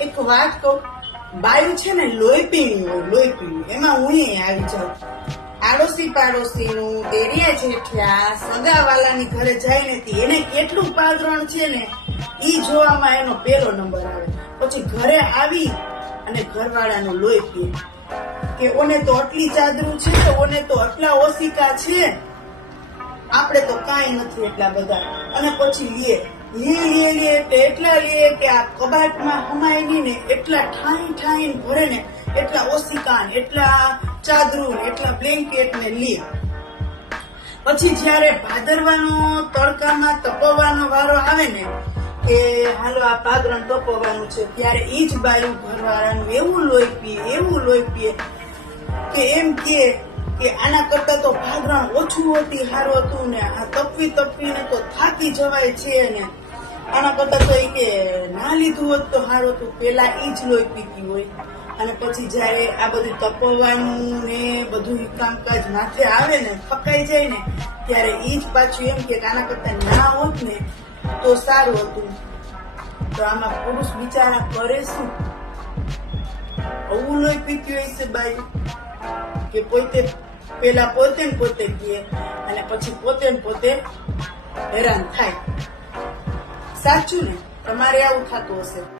એક વાત કહું, બાયું છે ને લોહી પીણી હોય લોહી પીણી એમાં હું આવી જાઉં. આડોશી પાડોશીનું ડેરિયા જેઠિયા સગાવાલાની ઘરે જાય નથી એને કેટલું પાદરણ છે ને, ઈ જોવામાં એનો પેલો નંબર આવે. પછી ઘરે આવી અને ઘરવાળાનું લોહી પીએ. કે ઓને તો આટલી ચાદરું છે, ઓને તો આટલા ઓશિકા છે. આપણે તો કાંઈ નથી એટલા બધા. અને પછી લે લે લીએ લે એટલે લીએ કે આ કબાટમાં હમાય નહીં ને એટલા ઠાઈ ઠાઈને ભરે ને એટલા ઓસિકાન એટલા ચાદરું એટલા બ્લેન્કેટ ને લીએ. પછી જ્યારે ભાદરવાનો તડકામાં તપવાનો વારો આવે ને કે હાલો આ પાદરણ તપવાનું છે, ત્યારે એ જ બાયું ઘરવાળાનું એવું લોહી પીએ, એવું લોહી પીએ કે એમ કે કે આના કરતા તો ભાદરણ ઓછું હોતી સારું હતું ને આ તપવી તપવીને તો થાકી જવાય છે ને આના કરતા તો એ કે ના લીધું હોત તો સારું હતું પેલા એ જ લોહી પીતી હોય. અને પછી જ્યારે આ બધું તપવાનું ને બધું કામકાજ માથે આવે ને ફકાઈ જાય ને, ત્યારે એ જ પાછું એમ કે આના કરતા ના હોત ને, તો સારું હતું. તો આમાં પુરુષ બિચારા કરે શું? આવું લોહી પીતી હોય છે બાઈ, કે પોતે પેલા પોતે ને પોતે પીએ, અને પછી પોતે ને પોતે હેરાન થાય. સાચું ને? તમારે આવું થતું હશે.